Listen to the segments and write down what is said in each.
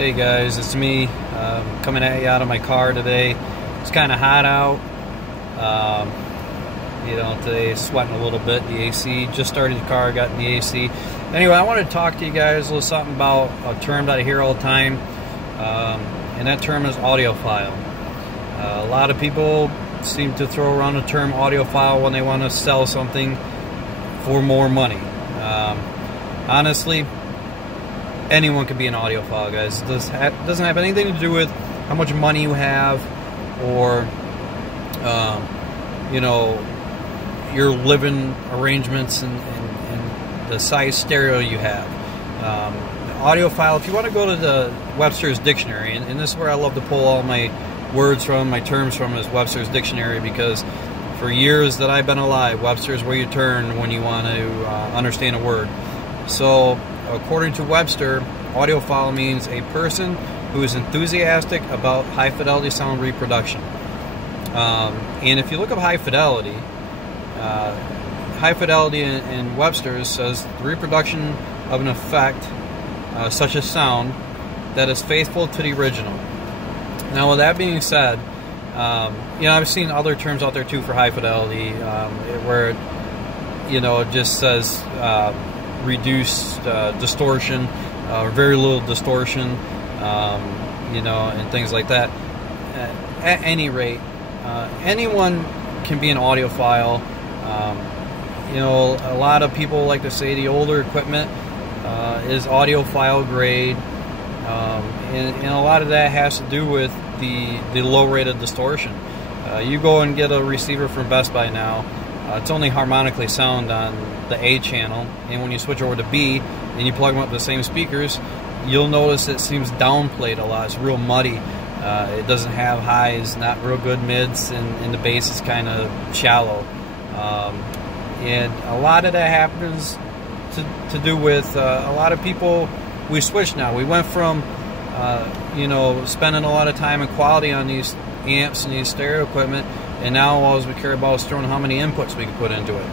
Hey guys, it's me coming at you out of my car today. It's kind of hot out. Today sweating a little bit. The AC just started the car, got in the AC. Anyway, I wanted to talk to you guys a little something about a term that I hear all the time, and that term is audiophile. A lot of people seem to throw around the term audiophile when they want to sell something for more money. Honestly, anyone can be an audiophile, guys. It doesn't have anything to do with how much money you have or, your living arrangements and the size stereo you have. Audiophile, if you want to go to the Webster's Dictionary, and this is where I love to pull all my words from, my terms from, is Webster's Dictionary, because for years that I've been alive, Webster's where you turn when you want to understand a word. So, according to Webster, audiophile means a person who is enthusiastic about high-fidelity sound reproduction. And if you look up high fidelity in Webster's says the reproduction of an effect, such as sound, that is faithful to the original. Now, with that being said, I've seen other terms out there too for high fidelity, where it just says reduced distortion, or very little distortion, and things like that. At any rate, anyone can be an audiophile. A lot of people like to say the older equipment is audiophile grade, and a lot of that has to do with the low rate of distortion. You go and get a receiver from Best Buy now, it's only harmonically sound on the A channel, and when you switch over to B and you plug them up to the same speakers, you'll notice it seems downplayed a lot. It's real muddy. It doesn't have highs, not real good mids, and the bass is kind of shallow. And a lot of that happens to do with a lot of people. We switched now. We went from spending a lot of time and quality on these amps and these stereo equipment, and now all we care about is throwing how many inputs we can put into it.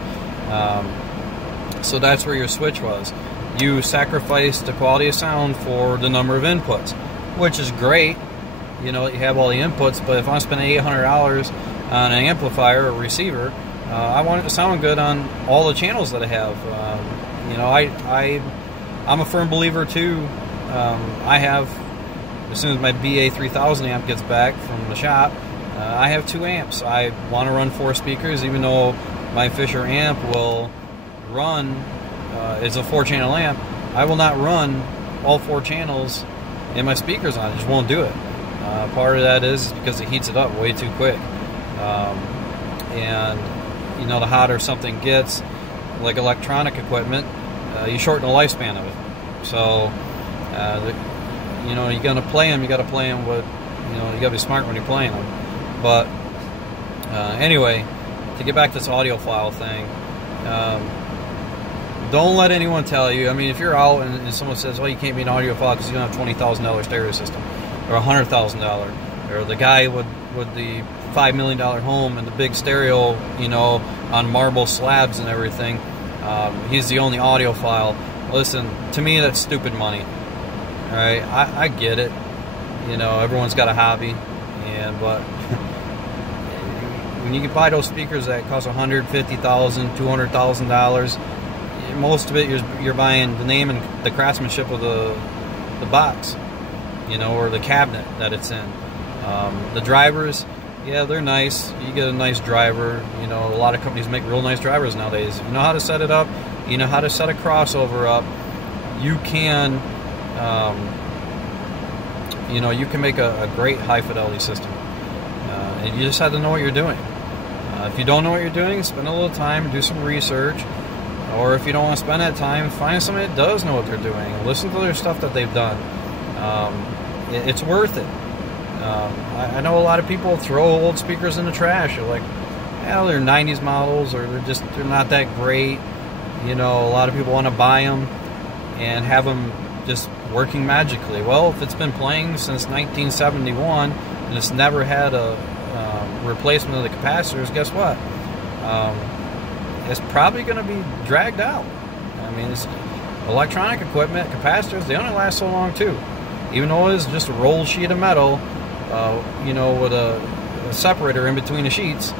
So that's where your switch was. You sacrificed the quality of sound for the number of inputs, which is great. You have all the inputs, but if I'm spending $800 on an amplifier or receiver, I want it to sound good on all the channels that I have. I'm a firm believer too. I have, as soon as my BA3000 amp gets back from the shop, I have 2 amps. I want to run 4 speakers, even though my Fisher amp will run, it's a 4-channel amp. I will not run all 4 channels and my speakers on it. I just won't do it. Part of that is because it heats it up way too quick. The hotter something gets, like electronic equipment, you shorten the lifespan of it. So, you're going to play them, you got to play them with, you got to be smart when you're playing them. But, anyway, to get back to this audiophile thing, don't let anyone tell you. I mean, if you're out and someone says, you can't be an audiophile because you don't have $20,000 stereo system, or $100,000, or the guy with the $5 million home and the big stereo, on marble slabs and everything, he's the only audiophile. Listen, to me, that's stupid money. All right, I get it. Everyone's got a hobby, but when you can buy those speakers that cost $150,000, $200,000, most of it you're buying the name and the craftsmanship of the box, or the cabinet that it's in. The drivers, yeah, they're nice. You get a nice driver. A lot of companies make real nice drivers nowadays. If you know how to set it up, you know how to set a crossover up, you can, you can make a great high fidelity system. And you just have to know what you're doing. If you don't know what you're doing, spend a little time, do some research. Or if you don't want to spend that time, find somebody that does know what they're doing. Listen to their stuff that they've done. It's worth it. I know a lot of people throw old speakers in the trash. They're like, they're 90s models, or they're not that great. A lot of people want to buy them and have them just working magically. Well, if it's been playing since 1971 and it's never had a replacement of the capacitors, guess what? It's probably going to be dragged out. I mean, it's electronic equipment, capacitors, they only last so long too. even though it's just a rolled sheet of metal, you know, with a separator in between the sheets,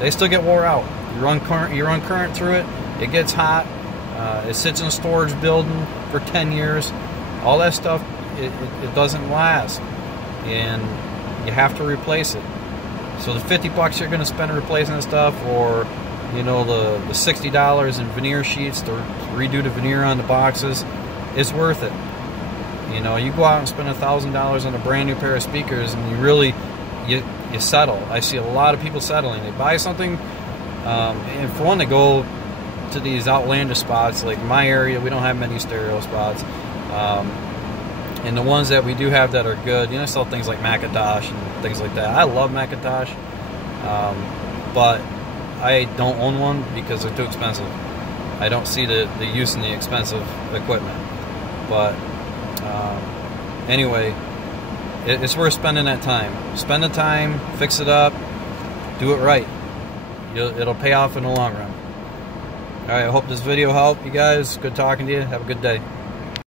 they still get wore out. You run current through it, it gets hot, it sits in a storage building for 10 years. All that stuff, it doesn't last, and you have to replace it. So the $50 you're going to spend replacing this stuff, or you know, the $60 in veneer sheets to redo the veneer on the boxes, it's worth it. You know, you go out and spend $1,000 on a brand new pair of speakers, and you really you settle. I see a lot of people settling. They buy something, and for one, they go to these outlandish spots. Like in my area, we don't have many stereo spots, and the ones that we do have that are good, you know, sell things like Macintosh and things like that. I love Macintosh, but I don't own one because they're too expensive. I don't see the use in the expensive equipment. But anyway, it's worth spending that time. Spend the time, fix it up, do it right. It'll pay off in the long run. Alright, I hope this video helped you guys. Good talking to you. Have a good day.